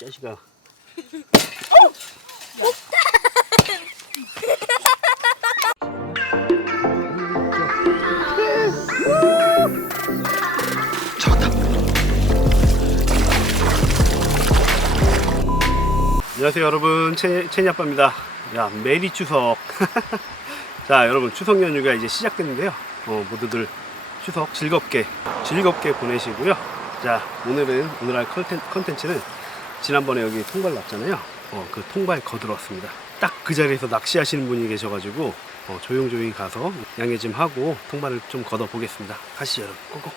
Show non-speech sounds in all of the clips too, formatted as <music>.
자식아. 안녕하세요 여러분. 채, 채니 아빠입니다. 야 메리 추석. <laughs> 자 여러분 추석 연휴가 이제 시작됐는데요. 어, 모두들 추석 즐겁게 즐겁게 보내시고요. 자 오늘은 오늘 할 컨텐, 컨텐츠는 지난번에 여기 통발 났잖아요 어, 그 통발 거들었습니다 딱 그 자리에서 낚시하시는 분이 계셔가지고 어, 조용조용히 가서 양해 좀 하고 통발을 좀 걷어 보겠습니다 가시죠 여러분 고고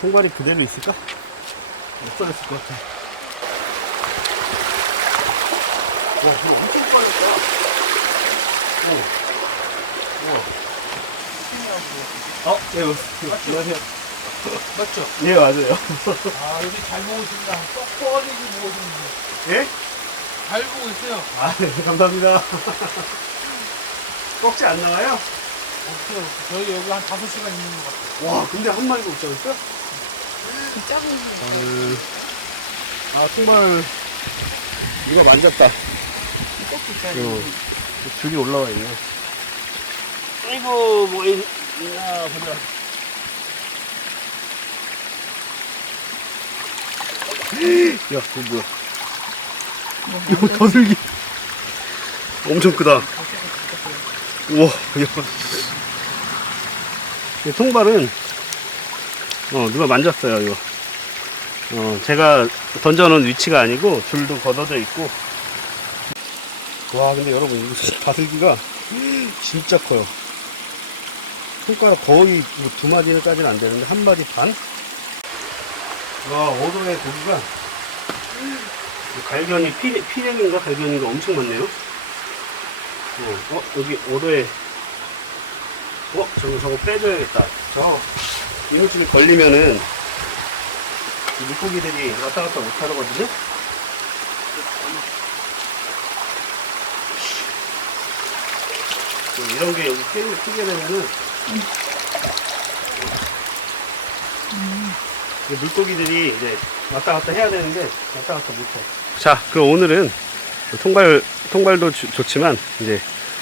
통발이 그대로 있을까? 없어졌을 것 같아. 와, 이거 엄청 빠졌다. 오. 우와. 어, 네, 안녕하세요. 맞죠? <laughs> 예, 맞아요. 아 여기 잘 보고 있습니다. 떡 뻐리고 보고 있습니다. 예? 잘 보고 있어요. 아, 네, 감사합니다. <laughs> 꺽지 안 나와요? 없어요. 저희 여기 한 5시간 있는 것 같아요. 와, 근데 한 마리도 못 잡았어? 작은 거. 음, 아, 통발, 이거 만졌다. 꼭 있잖아. 어, 줄이 올라와 있네. 아이고, 뭐, 있, 있나, 보자. 야, 그거 뭐야? 이거 더슬기. 엄청 크다. 우와, 야. 이 통발은, 어, 누가 만졌어요, 이거. 어, 제가 던져놓은 위치가 아니고, 줄도 걷어져 있고, 와 근데 여러분 이거 다슬기가 진짜 커요 손가락 거의 뭐두 마디는까지는 안 되는데 한 마디 반? 와 오도의 고기가. 갈견이 피, 피랭인가? 갈견인가 엄청 많네요. 어, 어 여기 오도에. 어 저거 저거 빼줘야겠다. 저 이물질이 걸리면은 이 물고기들이 왔다 갔다 못 하거든요? 뭐 이런 게 여기 피게, 되면은 이 물고기들이 이제 왔다 갔다 해야 되는데 왔다 갔다 못해. 자, 그 오늘은 통발 통발도 주- 좋지만 이제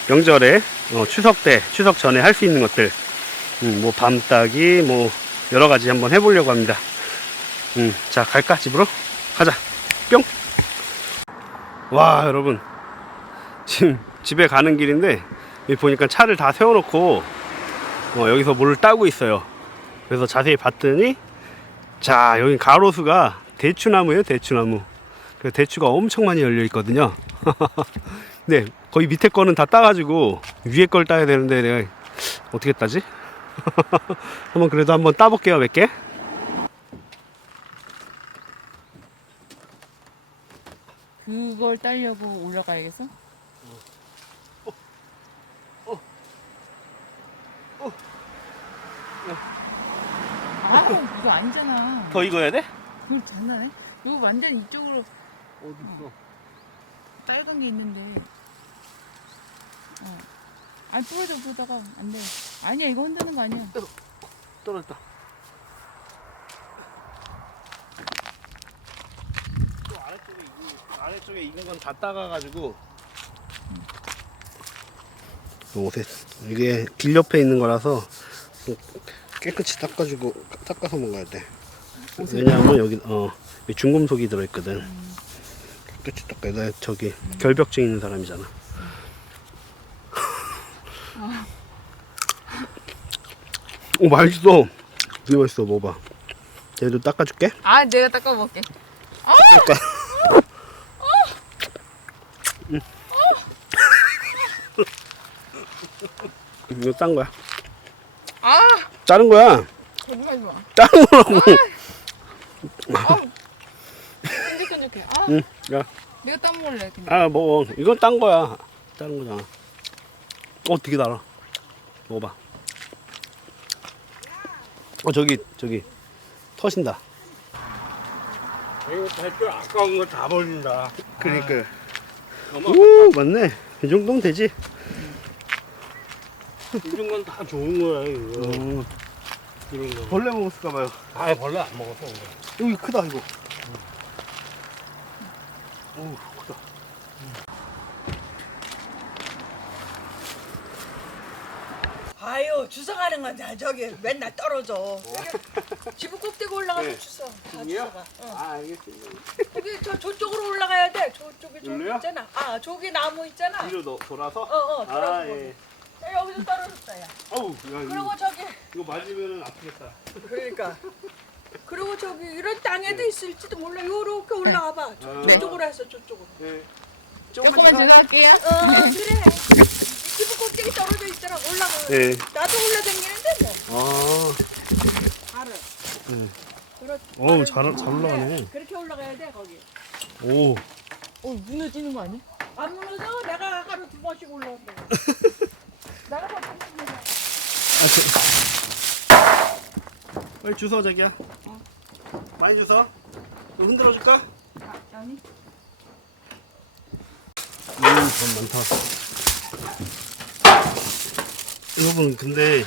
명절에 어, 추석 때 추석 전에 할 수 있는 것들 음, 뭐 밤따기 뭐 여러 가지 한번 해보려고 합니다. 음, 자 갈까 집으로 가자 뿅. 와 여러분 지금 집에 가는 길인데 보니까 차를 다 세워놓고 어, 여기서 물을 따고 있어요. 그래서 자세히 봤더니 자 여기 가로수가 대추나무예요 대추나무. 그 대추가 엄청 많이 열려 있거든요. 근데 <laughs> 거의 밑에 거는 다 따가지고 위에 걸 따야 되는데 내가 어떻게 따지? <laughs> 한번 그래도 한번 따볼게요 몇 개. 그걸 따려고 올라가야겠어? 아, 이거 아니잖아. 더 익어야 돼? 그걸 장난해? 이거 완전 이쪽으로 어디 있어? 빨간 게 있는데. 어. 아, 부러져, 부러다가 안 돼. 아니야, 이거 흔드는 거 아니야. 떨어졌다. 또 아래쪽에 익은, 아래쪽에 익은 건다 따가가지고. 옷에 이게 길 옆에 있는 거라서 좀 깨끗이 닦아주고 닦아서 먹어야 돼. 왜냐하면 여기 어 중금속이 들어있거든. 깨끗이 닦아야 돼. 저기 결벽증 있는 사람이잖아. <laughs> 오 맛있어. 되게 맛있어. 먹어봐. 얘도 닦아줄게. 아, 내가 닦아볼게. 닦아. 응. 이거 딴 거야. 아, 자른 거야. 좋아. 자른 거라고. 끈적끈적해. 아, 응. 야, 내가 따먹을래, 그냥. 아 먹어. 이건 딴 거야. 자른 거잖아. 어, 되게 달아. 먹어봐. 어, 저기 저기 터신다. 이거 대표 아까운 거 다 버린다. 그러니까. 어머, 오, 맞네. 이 정도면 되지. 이런 건 다 좋은 거야 이거. 어, 이런 거. 벌레 먹었을까봐요. 아 벌레 안 먹었어. 여기 크다 이거. 오 크다. 아유 주워가는 건다 저기 맨날 떨어져. 지붕 꼭대기 올라가서 네. 주워. 다 여기요? 주워가. 응. 아 알겠습니다. 거기 저 저쪽으로 올라가야 돼. 저쪽에 저기 여기요? 있잖아. 아 저기 나무 있잖아. 뒤로 너, 돌아서. 어어 돌아서 아 거기. 예. 야, 여기서 떨어졌다 야. 어우 야 그리고 이거 저기 이거 맞으면 아프겠다. 그러니까. 그리고 저기 이런 땅에도 있을지도 몰라. 요렇게 올라가 봐. 저, 아. 저쪽으로 해서 저쪽으로. 네. 조금만 지나갈게요. 어 그래. 이 지붕 꼭대기 떨어져 있잖아. 올라가. 네. 나도 올라다니는데 뭐. 아. 발을. 네. 그렇. 어우, 발을 잘- 잘 올라가네. 그렇게 올라가야 돼 거기. 오. 어 무너지는 거 아니야? 안 무너져? 내가 하루 두 번씩 올라온다. <laughs> 아, 저... 빨리 주워 자기야. 많이 주워. 너 흔들어 줄까? 아, 아니. 음, 돈 많다. 여러분, 근데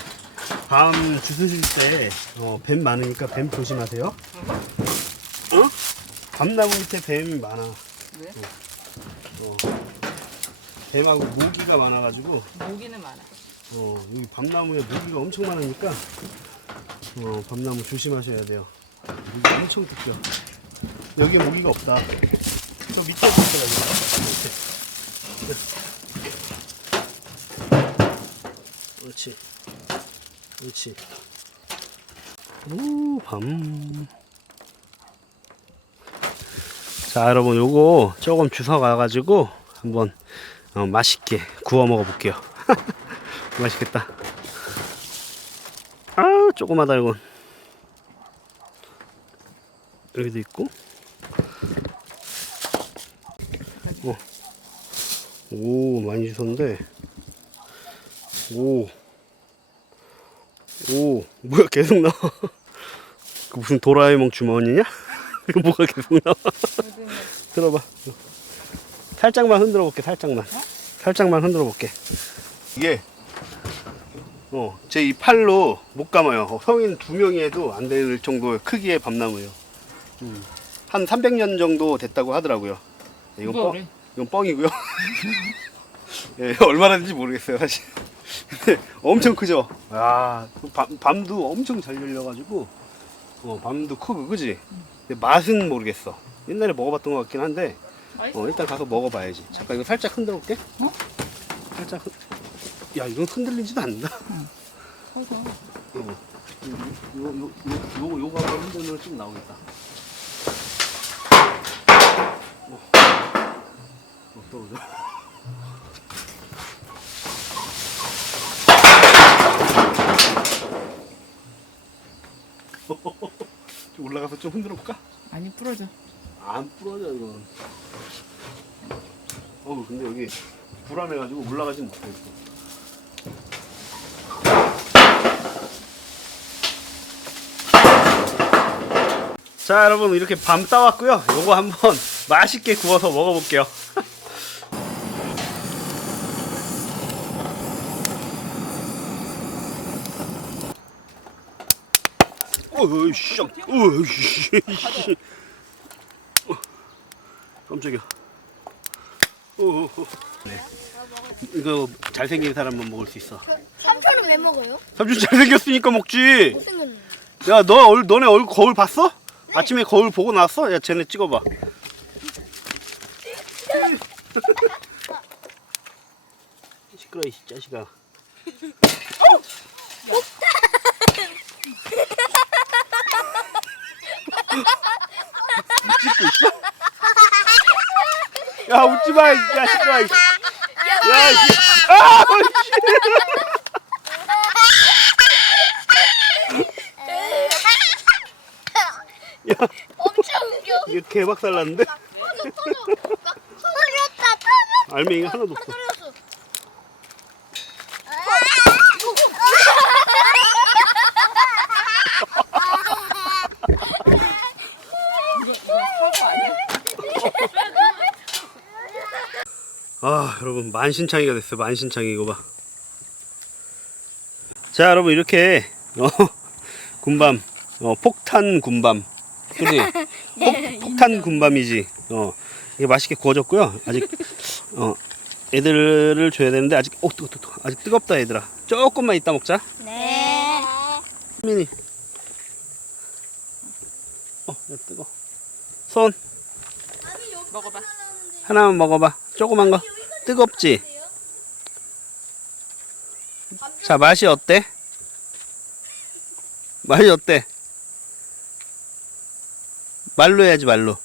밤 주무실 때, 어, 뱀 많으니까 뱀 조심하세요. 어? 밤나무 밑에 뱀이 많아. 왜? 어. 뱀하고 모기가 많아가지고, 모기는 많아. 어, 여기 밤나무에 모기가 엄청 많으니까, 어, 밤나무 조심하셔야 돼요. 모기 엄청 뜯겨. 여기에 모기가 없다. 저 밑에 돼. 그렇지. 그렇지. 오, 밤. 자, 여러분, 요거 조금 주워 가가지고 한번 어, 맛있게 구워 먹어볼게요. <laughs> 맛있겠다. 아, 조그마다, 이건. 여기도 있고. 어. 오, 많이 주셨는데. 오. 오, 뭐야, 계속 나와. <laughs> 그 무슨 도라에몽 주머니냐? <laughs> 이거 뭐가 계속 나와. 들어봐. 살짝만 흔들어 볼게, 살짝만. 살짝만 흔들어 볼게. 이게, 어, 제 이 팔로 못 감아요. 어, 성인 두 명이 해도 안 될 정도의 크기의 밤나무예요. 음. 한 300년 정도 됐다고 하더라고요. 이건 누가 뻥, 그래? 이건 뻥이고요. <laughs> 예, 얼마나 된지 모르겠어요, 사실. 근데 엄청 크죠? 야, 그 밤, 밤도 엄청 잘 열려가지고, 어, 밤도 크고, 그지? 근데 맛은 모르겠어. 옛날에 먹어봤던 것 같긴 한데, 어, 일단 가서 먹어봐야지. 잠깐 이거 살짝 흔들어 볼게. 어? 살짝 흔... 야, 이건 흔들리지도 않는다. 커서. 어. 요, 요, 요, 요, 요, 요거 한번 흔들면 좀 나오겠다. 어, 어 떨어져. <laughs> 좀 올라가서 좀 흔들어 볼까? 아니 부러져. 안 부러져 이건. 어 근데 여기 불안해가지고 올라가진 못하겠어. 자 여러분 이렇게 밤 따왔고요. 요거 한번 <laughs> 맛있게 구워서 먹어볼게요. <laughs> 어이씨, 어이씨, 어, 깜짝이야. 어, 어, 어. 네. 이거 잘생긴 사람만 먹을 수 있어. 삼촌은 왜 먹어요? 삼촌 잘생겼으니까 먹지. 못생겼네. 야, 너 얼, 너네 얼 거울 봤어? 아침에 거울 보고 나왔어? 야, 쟤네 찍어봐. <laughs> 시끄러 이 자식아. <laughs> 찍고 있어? 야, 웃지 마, 이 자식아. 이. 야, 이. 아, 씨. 야, 엄청 웃겨. 이거 개박살 났는데? 터졌다, 터졌다. 알맹이가 하나도 없어. 여러분 만신창이가 됐어요 만신창이 이거 봐. 자 여러분 이렇게 어, <laughs> 군밤. 어, 폭탄 군밤. 그지? 네, <laughs> 폭, 탄 군밤이지. 어, 이게 맛있게 구워졌고요. 아직 어, 애들을 줘야 되는데 아직 어, 뜨거, 뜨거, 뜨거. 아직 뜨겁다 얘들아. 조금만 이따 먹자. 네. 민이. 어, 야, 뜨거. 손 먹어봐. 하나만 먹어봐. 조그만 거. 뜨겁지? 자, 맛이 어때? 맛이 어때? 말로 해야지, 말로.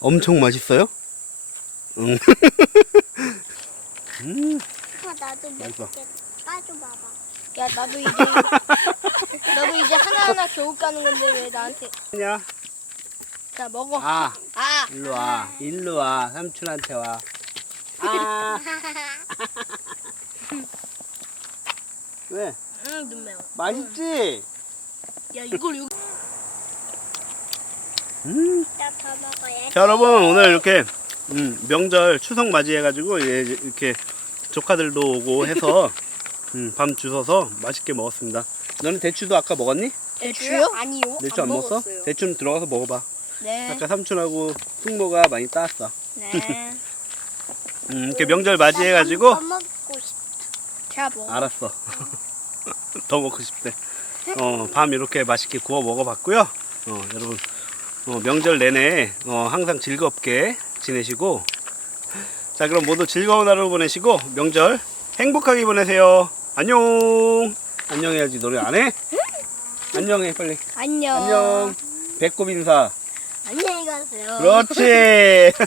엄청 맛있어요? 응. <laughs> 음, 아, 나도 맛있어. 까줘 봐봐. 야, 나도 이제 <laughs> 나도 이제 하나하나 겨우 까는 건데 왜 나한테? 야. 자, 먹어. 아, 아. 일로 와. 일로 와. 삼촌한테 와. 아. <laughs> 왜? 응, 눈 매워. 맛있지? 야, 이걸 여기 음. 더 먹어야 자, 여러분 오늘 이렇게 음, 명절 추석 맞이해가지고 예, 이렇게 조카들도 오고 해서 <laughs> 음, 밤 주워서 맛있게 먹었습니다. 너는 대추도 아까 먹었니? 대추요? 아니요. 대추 안, 먹었어? 먹었어요. 대추는 들어가서 먹어봐. 네. 아까 삼촌하고 숙모가 많이 따왔어. 네. <laughs> 음, 이렇게 명절 맞이해가지고 더 먹고 싶다. 자, 먹어. 알았어. <laughs> 더 먹고 싶대. 어, 밤 이렇게 맛있게 구워 먹어봤고요. 어, 여러분 어, 명절 내내 어, 항상 즐겁게 지내시고 자 그럼 모두 즐거운 하루 보내시고 명절 행복하게 보내세요. 안녕. 안녕해야지 노래 안 해? 안녕해 빨리. 안녕. 안녕. 배꼽 인사. 가세요. 그렇지. <laughs>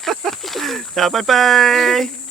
<laughs> 자 빠이빠이.